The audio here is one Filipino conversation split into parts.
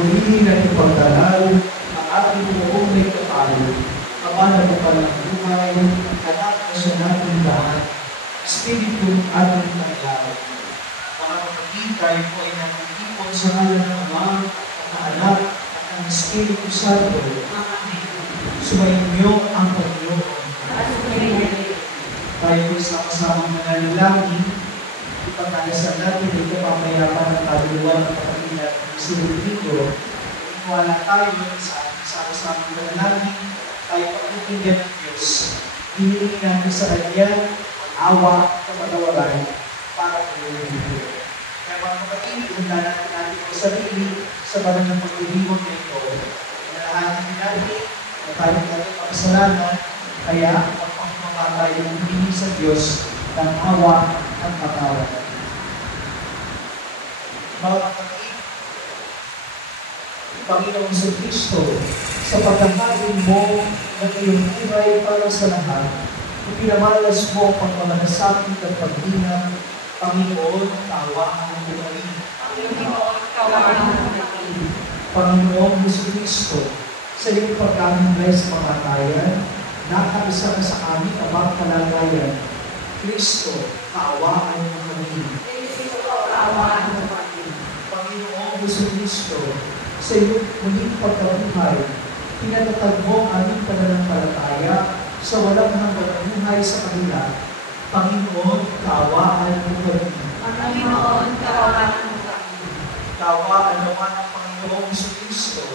Purihin at ipagdalal ang ating buong may kapal, Ama na bukal ng buhay, anak na siya natin lahat, Espiritu ating tanglaw. Mga kapatid, tayo po ay nakikipon sa ngalan ng Ama, ang Anak, at ang Espiritu Santo. Sumayin niyo ang Panginoon. Tayo po sama-samang mananalangin, ipagkakasal natin ito pamayapan ng kaluluwa ng kapatid natin ng Silvito. Wala tayo sa ating sama-samang mananalangin, tayo pagkakinggan ng Diyos. Hinihingi natin sa Kanya ang awa at kapatawaran para po yung Diyos. Kaya mga kapatid, ilan natin ang sarili sa banal ng pag-iiwan na ito. Nalahanin natin na tayo natin makasalanan, kaya magpapamama tayo ng hiningi sa Diyos ng awa at kapatawaran. Mga kapatid, Panginoong sa Kristo, sa pagkakain mo ng iyong buhay para sa lahat, ipinamalas mo ang pagmamalasakit at pag-inang, Panginoon, tawaan mo kami. Panginoon, tawaan mo kami. Panginoong Hesus Kristo, sa iyong pagkakamay sa mga tayan, nakabisa ka sa aming abang kalagayan. Kristo, kaawaan mo kami. Kristo, kaawaan mo kami. Panginoong Hesus Kristo, sa iyong muling pagkabuhay, pinatatag mo ang aming pananampalataya sa walang hanggang buhay sa kanila. Panginoon, kaawaan mo kami. Panginoon, kaawaan mo kami. Kaawaan naman ng Panginoong Hesus Kristo,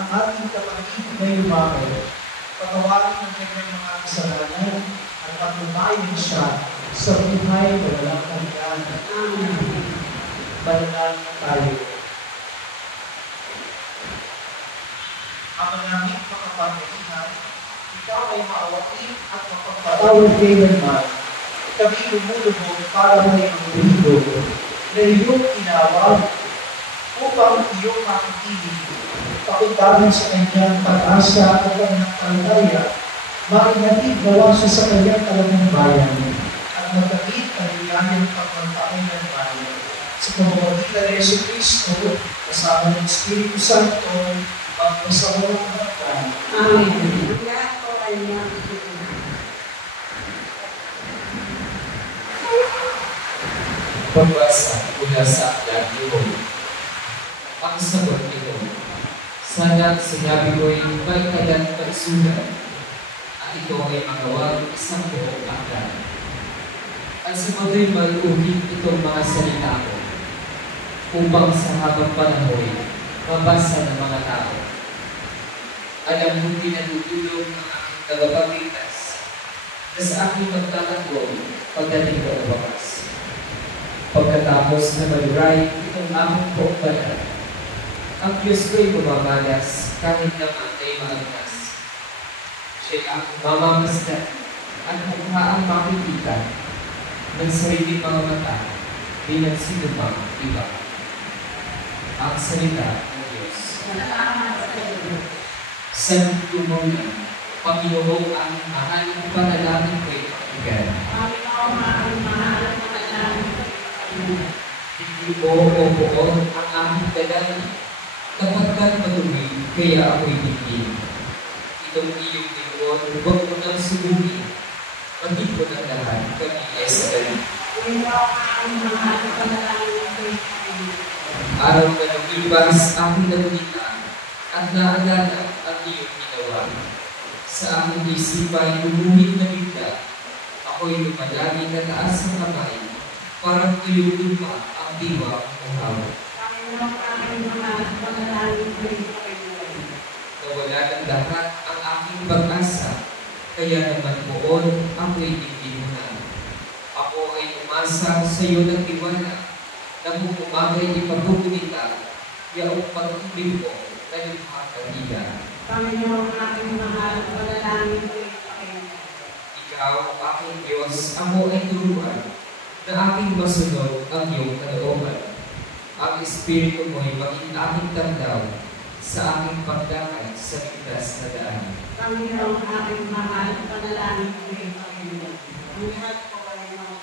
ang ating kapatid na lumamay. Patawarin ng kanyang mga kasalanan at patunayan siya sa buhay na walang hanggan. Amen. Manalangin tayo. Ang naming makapangalihan, ikaw ay maawain at mapagpatawad kailanman. Kami lumulubog para may ang mundo na iyong tinawag upang iyong makikinig. Pakundahan sa kanyang pag-asa at kanyang kalaya, makinatid gawa siya sa kanyang talagang bayan at magkakit ang iyayang pagpagpain ng bayan. Sa pamamagitan ng Yesu Kristo, kasama ng Espiritu Santo, magpasawalang hanggan. Amen. Lahat po ay mga Pagbasa mula sa aklat ni Job. Ang sagot nito, sana sinabi ko'y may kagat paisulat at ito ay magawang isang buong aklat. At sa pagko'y may uhig itong mga salita ko upang sa habang panahon mabasa ng mga tao. Alam mo din natutulog ang aking tagapagligtas na sa aking magtataglong pagdating ko ang wakas. Pagkatapos na maluray itong aking buong banal, ang Diyos ko'y bumamalas kahit naman ay maagnas. Siya'y aking mamamasdan at mukha ang makikita ng sariling mga mata bilang sinumang iba. Ang salita ng Diyos. Salamat sa iyo. Sa tumulan, Panginoong ang mahal ng panalangin ko'y pakinggan. Panginoon, ang mahal na panalangin ko. Hindi ko o buon ang aking dalangin, kapagkat madumi, kaya ako'y tingin. Itong iyong tingon, huwag mo nang subuhin. Maging ko ng lahat, kami ay sa galing. Panginoon, ang mahal na panalangin ko. Araw na lumibas aking nagunita at naalala ang iyong ginawa. Sa aking isipay, lumuhit na bigla. Ako'y lumalangin na taas ng kamay, parang tuyulin pa ang diwa ng hawak. Panginoon, ang mahal na panalangin ko. Nawala ng lahat ang aking pag-asa, kaya naman poon ako'y itinunan. Ako ay umasa sa iyo ng tiwala, na kung umagay ipagkukunita, yaong pag-ibig ko na lubha kanila. Panginoon, aking mahal na panalangin ko. Ikaw, aking Diyos, ako ay turuan, na aking masunod ang iyong kalooban. Ang Espiritu mo'y maging aking tanda sa aking pagdakay sa ligtas na daan. Panginoon, aking mahal na panalangin ko. Ang lahat po ay mga